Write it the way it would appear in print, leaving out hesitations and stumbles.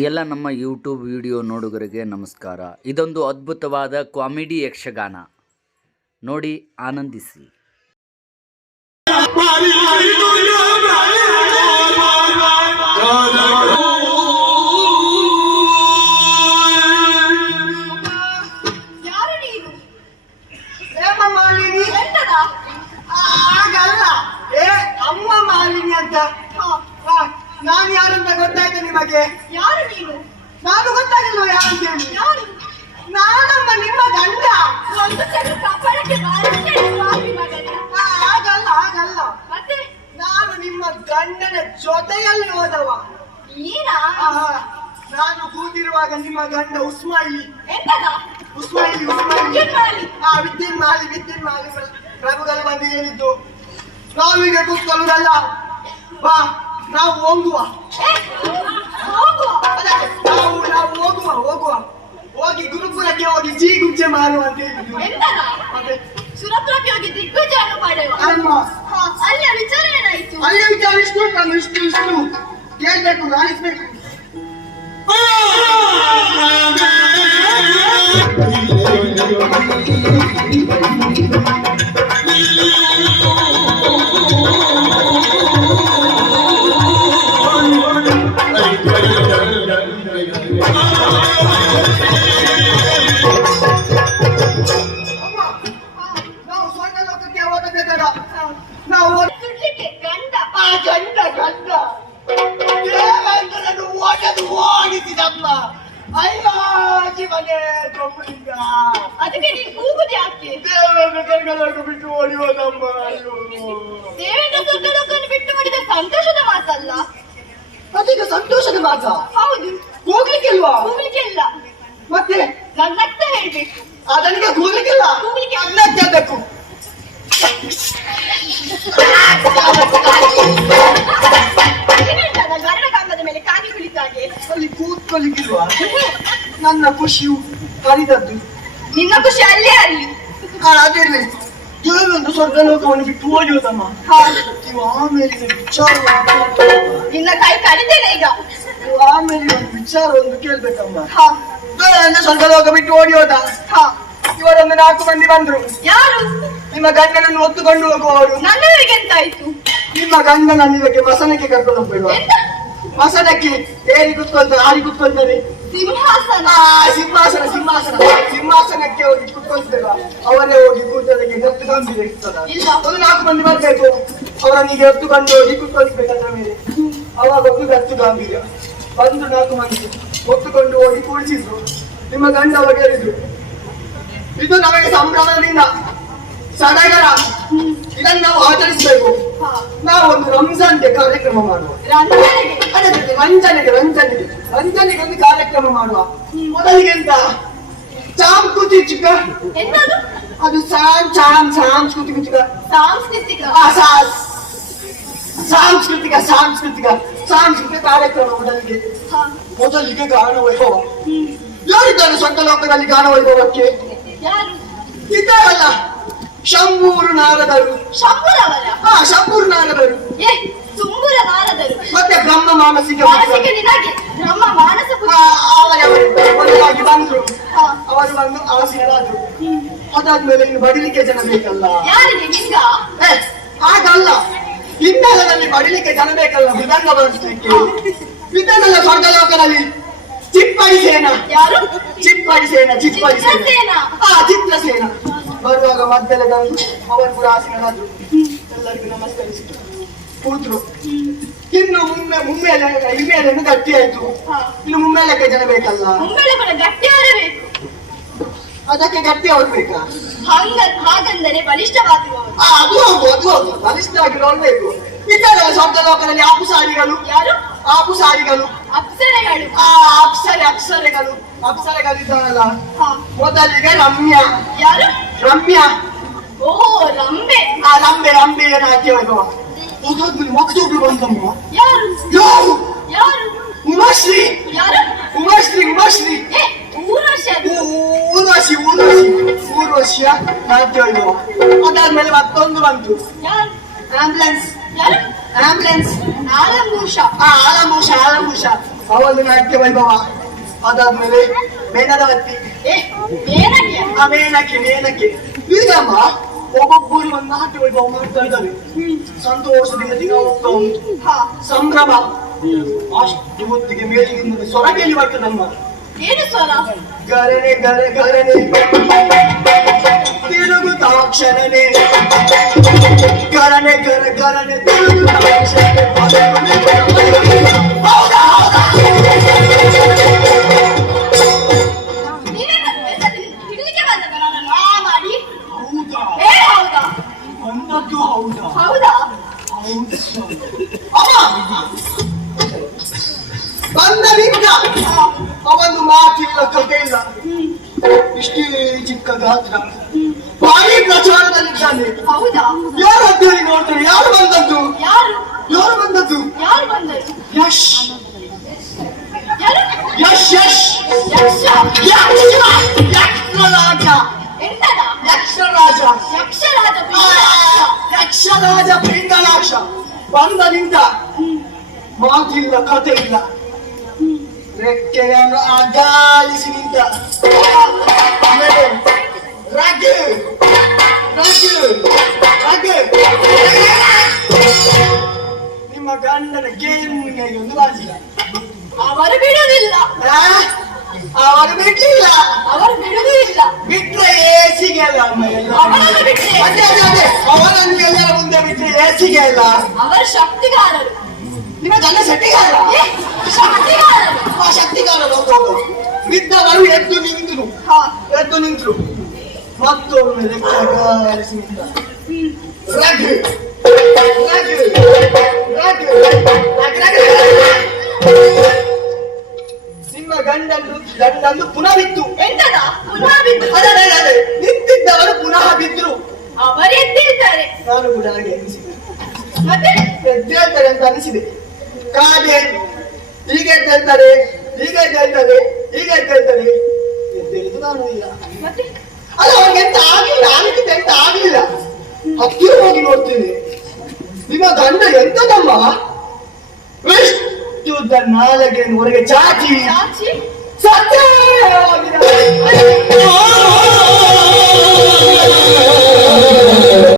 ಎಲ್ಲ ನಮ್ಮ YouTube video ನೋಡುಗರಿಗೆ ನಮಸ್ಕಾರ. ಇದೊಂದು ಅದ್ಭುತವಾದ ಕಾಮಿಡಿ ಯಕ್ಷಗಾನ ನೋಡಿ ಆನಂದಿಸಿ. ಅಮ್ಮ ಮಾಲಿನಿ ಅಂತ ನಾನು ಯಾರಂತ ಗೊತ್ತಾಯ್ತು ನಿಮಗೆ? ಯಾರು ನೀನು? ನಾನು ಗೊತ್ತಾಗಿಲ್ವ ಯಾರಂತ ಹೇಳಿ? ಯಾರು? ನಾನಮ್ಮ ನಿಮ್ಮ ಗಂಡ. ಒಂದು ಚೆಂಡು ಕಪ್ಪಳಕ್ಕೆ ಹಾಗಲ್ಲ ಹಾಗಲ್ಲ, ಮತ್ತೆ ನಾನು ನಿಮ್ಮ ಗಂಡನ ಜೊತೆಯಲ್ಲಿ ಹೋದವ. ನೀನಾ? ನಾನು ಕೂತಿರುವಾಗ ನಿಮ್ಮ ಗಂಡ ಉಸ್ಮಾಯಿಲಿ. ಎಂತದ? ಉಸ್ಮಾಯಿಲಿ ವಿದ್ಯುನ್ ಮಾಲಿ. ವಿದ್ಯುನ್ ಮಾಲಿ ಪ್ರಭುಗಳು ಬಂದು ಹೇಳಿದ್ದು ನಾವೀಗ ಕೂತ್ಕೊಳ್ಳುವುದಲ್ಲ, ಬಾ ನಾವು ಹೋಗುವ. ಹೋಗುವ ಹೋಗಿ ಗುರುಕುಲಕ್ಕೆ ಹೋಗಿ ಜೀಗುಜ್ಜೆ ಮಾರುವ ಅಂತ ಹೇಳಿದ್ರು. ಎಂತದ? ಸುರಪುರಕ್ಕೆ ಹೋಗಿ ದಿಗ್ವಿಜಯವನ್ನು ಮಾಡುವ. ಅಲ್ಲಿಯ ವಿಚಾರ ಏನಾಯ್ತು? ಅಲ್ಲಿಯ ವಿಚಾರ ಇಷ್ಟು ನಾನು ಇಷ್ಟು ಕೇಳ್ಬೇಕು, ರಾಣಿಸ್ಬೇಕು. ಅದಕ್ಕೆ ನೀನು ಕೂಗುದು ಯಾಕೆ? ದೇವೇಂದ್ರ ಕರ್ಗಲೋಕ ಬಿಟ್ಟು ಓಡಿ ಹೋದಮ್ಮ. ದೇವೇಂದ್ರ ಸ್ವರ್ಗಲೋಕವನ್ನು ಬಿಟ್ಟು ಮಾಡಿದ ಸಂತೋಷದ ಮಾತಲ್ಲ. ಅದೀಗ ಸಂತೋಷದ ಮಾತ? ಹೌದು. ಕೂಗ್ಲಿಕ್ಕಿಲ್ವಾ? ಕೂಗ್ಲಿಕ್ಕಿಲ್ಲ. ಮತ್ತೆ ನನ್ನತ್ತ ಹೇಳ್ಬೇಕು. ಅದನಿಗೆ ಕೂಗ್ಲಿಕ್ಕಿಲ್ಲ, ಕೂಗ್ಲಿಕ್ಕೆ ಅನ್ನ ಕೇಳ್ಬೇಕು. ಗರಡ ಕಂಬದ ಮೇಲೆ ಕಾಗಿ ಕುಳಿತಾಗೆ ಅಲ್ಲಿ ಕೂತ್ಕೊಳ್ಳಿಕ್ಕಿಲ್ವಾ? ನನ್ನ ಖುಷಿಯು ಹರಿದದ್ದು. ನಿನ್ನ ಖುಷಿ ಅಲ್ಲೇ ಅಲ್ಲಿ. ಅದಿರ್ಲಿ, ದೇವೇಂದ್ರ ಸ್ವರ್ಗಲೋಕವನ್ನು ಬಿಟ್ಟು ಓಡಿ ಹೋದಮ್ಮ. ನೀವು ಆಮೇಲಿನ ವಿಚಾರ, ನಿನ್ನ ಕೈ ಕಡಿತೇನೆ ಈಗ. ನೀವು ಆಮೇಲಿನ ವಿಚಾರ ಒಂದು ಕೇಳ್ಬೇಕಮ್ಮ. ದೇವೇಂದ್ರ ಸ್ವರ್ಗಲೋಕ ಬಿಟ್ಟು ಓಡಿ ಹೋದ. ಇವರೊಂದು 4 ಮಂದಿ ಬಂದ್ರು. ಯಾರು? ನಿಮ್ಮ ಗಂಡನನ್ನು ಒತ್ತುಕೊಂಡು ಹೋಗುವವರು. ನನ್ನವರಿಗೆ ಎಂತಾಯ್ತು? ನಿಮ್ಮ ಗಂಡನನ್ನು ಇದಕ್ಕೆ ಮಸನಕ್ಕೆ ಕರ್ಕೊಂಡು ಹೋಗ್ಬೇಡುವ. ಮಸನಕ್ಕೆ ಏರಿ ಕುತ್ಕೊಳ್ತಾರೆ, ಆರಿ ಕುತ್ಕೊಳ್ತಾರೆ. ಸಿಂಹಾಸನ. ಸಿಂಹಾಸನ ಸಿಂಹಾಸನ ಸಿಂಹಾಸನಕ್ಕೆ ಹೋಗಿ ಕುತ್ಕೊಳ್ತೇವ. ಅವರೇ ಹೋಗಿ ಕೂತಲಿಕ್ಕೆ ಗತ್ತು ಗಂಭೀರ ಇರ್ತದ. ಒಂದು 4 ಮಂದಿ ಬರ್ಬೇಕು, ಅವರನ್ನಿಗೆ ಎತ್ತುಕೊಂಡು ಹೋಗಿ ಕುತ್ಕೊಳ್ಬೇಕು ಅದರ ಮೇಲೆ. ಅವಾಗ ಒಂದು ಗತ್ತು ಗಂಭೀರ ಬಂದು 4 ಮಂದಿ ಒತ್ತುಕೊಂಡು ಹೋಗಿ ಕೂಡಿಸಿದ್ರು. ನಿಮ್ಮ ಗಂಡ ಅವರು ಹೇಳಿದ್ರು, ಇದು ನಮಗೆ ಸಂಭ್ರಮದಿಂದ ಸಡಗರ, ಇದನ್ನು ನಾವು ಆಚರಿಸಬೇಕು. ನಾವು ಒಂದು ರಂಜಾನ್ಗೆ ಕಾರ್ಯಕ್ರಮ ಮಾಡುವ. ರಂಜನೆಗೆ ಒಂದು ಕಾರ್ಯಕ್ರಮ ಮಾಡುವ. ಮೊದಲಿಗೆ ಎಂತ ಸಾಂಸ್ಕೃತಿಕ, ಅದು ಸಾಂಸ್ಕೃತಿಕ ಕಾರ್ಯಕ್ರಮ. ಮೊದಲಿಗೆ ಗಾನ ವೈಭವ. ಯಾರಿದ್ದಾರೆ ಸ್ವರ್ಗಲೋಕದಲ್ಲಿ ಗಾನ ವೈಭವಕ್ಕೆ? ಇದ್ದಾರಲ್ಲ, ಶಂಭೂರು ನಾರದರು. ಶಂಭೂರು ನಾರದರು ಮತ್ತೆ ಬ್ರಹ್ಮ ಮಾನಸಿಕ ಅವರಾಗಿ ಬಂದ್ರು. ಅವರು ಬಂದು ಆಸೀನರಾದ್ರು. ಅದಾದ್ಮೇಲೆ ಇನ್ನು ಬಡಿಲಿಕ್ಕೆ ಜನ ಬೇಕಲ್ಲ. ಹಾಗಲ್ಲ, ಹಿನ್ನೆಲೆಯಲ್ಲಿ ಬಡಿಲಿಕ್ಕೆ ಜನ ಬೇಕಲ್ಲ. ಮೃದಂಗ ಬಳಸಲಿಕ್ಕೆ ಇದನ್ನೆಲ್ಲ ಸ್ವರ್ಗಲೋಕದಲ್ಲಿ ಚಿತ್ರಸೇನ ಚಿತ್ರಸೇನ ಬರುವಾಗ ಮಧ್ಯದಲ್ಲಿ ಬಂದು ಅವರು ಕೂಡ ಆಸೀನರಾದ್ರು. ಎಲ್ಲರಿಗೂ ನಮಸ್ಕರಿಸಿದ್ರು, ಕೂತ್ರು. ಇನ್ನು ಹಿಮ್ಮೇಲೆಯನ್ನು ಗಟ್ಟಿ ಆಯ್ತು. ಇನ್ನು ಮುಮ್ಮೇಳಕ್ಕೆ ಜನ ಬೇಕಲ್ಲ, ಅದಕ್ಕೆ ಗಟ್ಟಿ ಅವ್ರು ಬೇಕಾ? ಹಾಗಂದರೆ ಬಲಿಷ್ಠವಾಗಿರುವವರು. ಅದು ಹೌದು, ಬಲಿಷ್ಠ ಆಗಿರೋರ್ಬೇಕು. ಇದ್ದಾರೆ ಸ್ವರ್ಗಲೋಕದಲ್ಲಿ ಆಪುಸಾರಿಗಳು. ಯಾರು? ಆಪುಸಾರಿಗಳು, ಅಪ್ಸರೆಗಳು. ಅಪ್ಸರೆಗಳಿದ್ದಾರಲ್ಲ. ಮೊದಲಿಗೆ ರಮ್ಯ. ಯಾರು? ರಮ್ಯ. ಓಹೋ, ರಂಬೆ. ರಂಬೆ ನಾಟ್ಯ ವೈಭವ. ಮಕ್ಕಳು ಬಂದಮ್ಮ. ಯಾರು? ಉಮಾಶ್ರೀ. ಯಾರು? ಉಮಾಶ್ರೀ ಊರ್ವಶಿಯ ನಾಟ್ಯ ವೈಭವ. ಅದಾದ್ಮೇಲೆ ಮತ್ತೊಂದು ಬಂತು, ಆಂಬುಲೆನ್ಸ್. ಆಲಂಬೂಷ. ಅವಳು ನಾಟ್ಯ ವೈಭವ. ಅದಾದ್ಮೇಲೆ ಮೇನದವತ್ತಿ. ಏನಕ್ಕೆ? ಮೇನಕ್ಕೆ ಈಗಮ್ಮ ಒಬ್ಬೊಬ್ಬರು ಒಂದು ನಾಟ್ಯ ವೈಭವ ಮಾಡ್ತಾ ಇದ್ದಾರೆ. ಸಂತೋಷದಿಂದ ದಿನ ಹೋಗ್ತಾ ಉಂಟು. ಸಂಭ್ರಮ ಅಷ್ಟು ಹೊತ್ತಿಗೆ ಮೇಲಿನಿಂದ ಸ್ವರ ಕೇಳಿ ಬರ್ತದಮ್ಮ. ಏನು ಸ್ವರ? ಗರನೆ ಗರೆ ಗರನೆ ತಿರುಗುತ್ತಾಕ್ಷರನೆ, ಗರನೆ ಗರ ಗರನೆ ತಿರುಗುತ್ತಾಕ್ಷರನೆ. ಹೌದಾ ಹಿಡ್ಲಿಕ್ಕೆ ಬಂದದ ನನ್ನನ್ನು ಆ ಮಾಡಿ? ಹೌದಾ ಹೌದಾ? ಬಂದದ್ದು ಹೌದಾ? ಹೌದಾ? ಬಂದ ನಿಂತ ಅವನು ಮಾತಿಲ್ಲ ಕಥೆ ಇಲ್ಲ. ಇಷ್ಟೇ ಚಿಕ್ಕ ಗಾತ್ರ ಭಾರಿ ಪ್ರಚಾರದಲ್ಲಿದ್ದಾನೆ. ಹೌದಾ? ಯಾರು ಅಂತ ಹೇಳಿ ನೋಡ್ತಾರೆ. ಯಾರು ಬಂದದ್ದು? ಯಾರು? ಯಾರು ಬಂದದ್ದು? ಯಾರು ಬಂದರು? ಯಶ್ ಯಾರು? ಯಶ್ ಯಶ್ ಯಕ್ಷ? ಯಕ್ಷರಾಜ. ಎಂತದ? ಯಕ್ಷರಾಜ. ಯಕ್ಷರಾಜ ಯಕ್ಷರಾಜ ಪಿಂಗಲಾಕ್ಷ ಬಂದ ನಿಂತ. ಮಾತಿಲ್ಲ ಕಥೆ ಇಲ್ಲ, ರೆಕ್ಕೆಯನ್ನು ಅಗಾಲಿಸಿ ನಿಂತ. ಆಮೇಲೆ ರಾಜು ರಾಜು ರಾಜು ನಿಮ್ಮ ಗಂಡನ ಗೇಮಿಗೆ ಒಂದು ಬಾಜಿಲ್ಲ. ಅವರು ಬಿಡುವುದಿಲ್ಲ. ಅವರು ಬಿಡ್ಲಿಲ್ಲ. ಅವರು ಬಿಡುವುದೂ ಇಲ್ಲ. ಬಿಟ್ರೆ ಏಸಿಗೆ ಅಲ್ಲ ಅಮ್ಮ ಎಲ್ಲ. ಅವರನ್ನು ಬಿಟ್ಟರೆ ಅದೇ ಅವರನ್ನು ಎಲ್ಲರ ಮುಂದೆ ಬಿಟ್ರೆ ಏಸಿಗೆ ಅಲ್ಲ. ಅವರು ಶಕ್ತಿಗಾರರು. ನಿಮ್ಮ ಗಂಡ ಶಕ್ತಿಗಾರ. ಶಕ್ತಿಗಾರರು. ಆ ಶಕ್ತಿಗಾರರು ಹೌದು. ಬಿದ್ದವರು ಎದ್ದು ನಿಂತರು. ಮತ್ತೊಮ್ಮೆ ರೆಕ್ಕೆಗಾಲಿಸಿ ನಿಂತ. ರಘು ರಘು ರಘು ರಘು ನಿಮ್ಮ ಗಂಡಂದು ಪುನಃ ಬಿತ್ತು. ಎಂತದ? ಪುನಃ ಬಿದ್ದು. ಅದೇ ನಿಂತಿದ್ದವರು ಪುನಃ ಬಿದ್ರು. ಅವರು ಎದ್ದಿರ್ತಾರೆ. ನಾನು ಕೂಡ ಹಾಗೆ ಅನಿಸಿದೆ. ಮತ್ತೆ ಎದ್ದೇಳ್ತಾರೆ ಅಂತ ಅನಿಸಿದೆ. ಕಾಗೆ ಹೀಗೆ ಎದ್ದೇಳ್ತಾರೆ, ಹೀಗೆ ಎದ್ದೇಳ್ತಾರೆ, ಹೀಗೆ ಎದ್ದೇಳ್ತಾರೆ. ಎದ್ದೇಳಿದ್ದು ನಾನು ಇಲ್ಲ. ಮತ್ತೆ ಅಲ್ಲ ಅವ್ರಿಗೆ ಎಂತ ಆಗ್ಲಿಲ್ಲ. ಆಗ್ಲಿಕ್ಕೆ ಎಂತ ಆಗ್ಲಿಲ್ಲ. ಹತ್ತಿರ ಹೋಗಿ ನೋಡ್ತೀನಿ. ನಿಮ್ಮ ಗಂಡ ಎಂತದಮ್ಮ ಇಷ್ಟು ನಾಲಗೆ ಹೊರಗೆ ಚಾಚಿ ಸಾಕ್ಷಿ ಸತ್ಯ